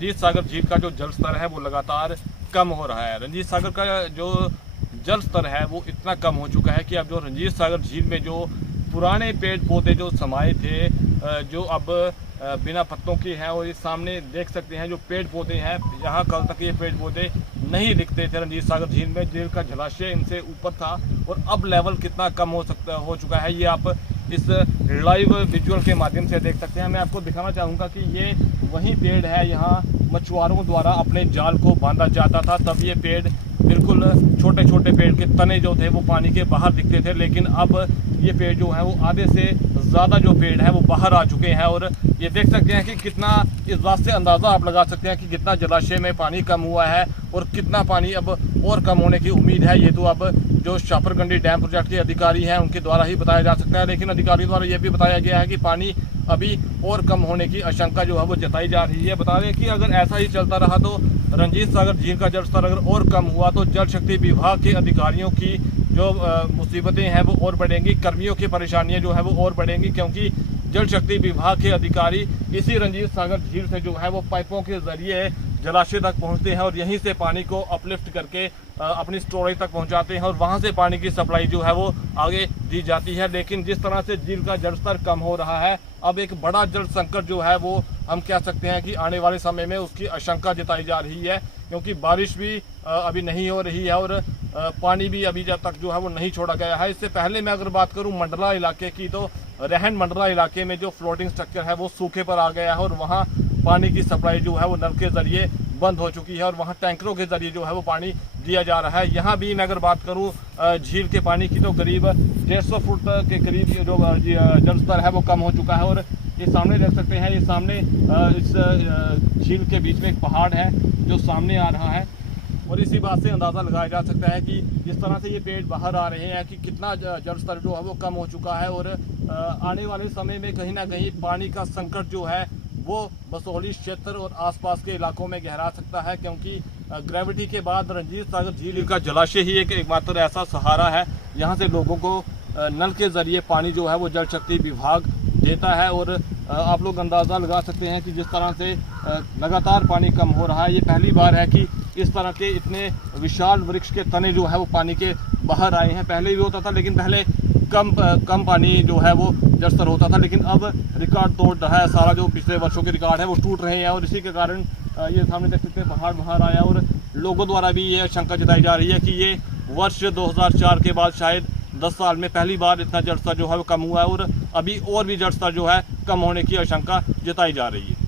रंजीत सागर झील का जो जल स्तर है वो लगातार कम हो रहा है। रंजीत सागर का जो जल स्तर है वो इतना कम हो चुका है कि अब जो रंजीत सागर झील में जो पुराने पेड़ पौधे जो समाये थे, जो अब बिना पत्तों के हैं, और ये सामने देख सकते हैं जो पेड़ पौधे हैं, यहाँ कल तक ये पेड़ पौधे नहीं दिखते थे रंजीत सागर झील में। झील का जलाशय इनसे ऊपर था और अब लेवल कितना कम हो चुका है ये आप इस लाइव विजुअल के माध्यम से देख सकते हैं। मैं आपको दिखाना चाहूँगा कि ये वही पेड़ है, यहाँ मछुआरों द्वारा अपने जाल को बांधा जाता था। तब ये पेड़ बिल्कुल छोटे छोटे पेड़ के तने जो थे वो पानी के बाहर दिखते थे, लेकिन अब ये पेड़ जो है वो आधे से ज़्यादा जो पेड़ है वो बाहर आ चुके हैं। और ये देख सकते हैं कि कितना, इस बात से अंदाज़ा आप लगा सकते हैं कि कितना जलाशय में पानी कम हुआ है और कितना पानी अब और कम होने की उम्मीद है। ये तो अब जो शापरगंडी डैम प्रोजेक्ट के अधिकारी हैं उनके द्वारा ही बताया जा सकता है, लेकिन अधिकारियों द्वारा ये भी बताया गया है कि पानी अभी और कम होने की आशंका जो है वो जताई जा रही है। बता दें कि अगर ऐसा ही चलता रहा तो रंजीत सागर झील का जल स्तर अगर और कम हुआ तो जल शक्ति विभाग के अधिकारियों की जो मुसीबतें हैं वो और बढ़ेंगी, कर्मियों की परेशानियां जो है वो और बढ़ेंगी, क्योंकि जल शक्ति विभाग के अधिकारी इसी रंजीत सागर झील से जो है वो पाइपों के जरिए जलाशय तक पहुंचते हैं और यहीं से पानी को अपलिफ्ट करके अपनी स्टोरेज तक पहुंचाते हैं और वहां से पानी की सप्लाई जो है वो आगे दी जाती है। लेकिन जिस तरह से झील का जल स्तर कम हो रहा है, अब एक बड़ा जल संकट जो है वो हम कह सकते हैं कि आने वाले समय में उसकी आशंका जताई जा रही है, क्योंकि बारिश भी अभी नहीं हो रही है और पानी भी अभी जब तक जो है वो नहीं छोड़ा गया है। इससे पहले मैं अगर बात करूं मंडला इलाके की, तो रहन मंडला इलाके में जो फ्लोटिंग स्ट्रक्चर है वो सूखे पर आ गया है और वहाँ पानी की सप्लाई जो है वो नल के ज़रिए बंद हो चुकी है और वहाँ टैंकरों के ज़रिए जो है वो पानी दिया जा रहा है। यहाँ भी मैं अगर बात करूँ झील के पानी की, तो करीब 150 फुट के करीब जो जल स्तर है वो कम हो चुका है। और ये सामने देख सकते हैं, ये सामने इस झील के बीच में एक पहाड़ है जो सामने आ रहा है और इसी बात से अंदाज़ा लगाया जा सकता है कि जिस तरह से ये पेड़ बाहर आ रहे हैं कि कितना जल स्तर जो है वो कम हो चुका है और आने वाले समय में कहीं ना कहीं पानी का संकट जो है वो बसोहली क्षेत्र और आसपास के इलाकों में गहरा सकता है, क्योंकि ग्रेविटी के बाद रंजीत सागर झील का जलाशय ही एकमात्र ऐसा सहारा है यहाँ से लोगों को नल के ज़रिए पानी जो है वो जल शक्ति विभाग देता है। और आप लोग अंदाज़ा लगा सकते हैं कि जिस तरह से लगातार पानी कम हो रहा है, ये पहली बार है कि इस तरह के इतने विशाल वृक्ष के तने जो है वो पानी के बाहर आए हैं। पहले भी होता था, लेकिन पहले कम पानी जो है वो जल स्तर होता था, लेकिन अब रिकॉर्ड तोड़ रहा है। सारा जो पिछले वर्षों के रिकॉर्ड है वो टूट रहे हैं और इसी के कारण ये सामने देख सकते हैं पहाड़ बाहर आया और लोगों द्वारा भी ये आशंका जताई जा रही है कि ये वर्ष 2004 के बाद शायद 10 साल में पहली बार इतना जल स्तर जो है वो कम हुआ है और अभी और भी जल स्तर जो है कम होने की आशंका जताई जा रही है।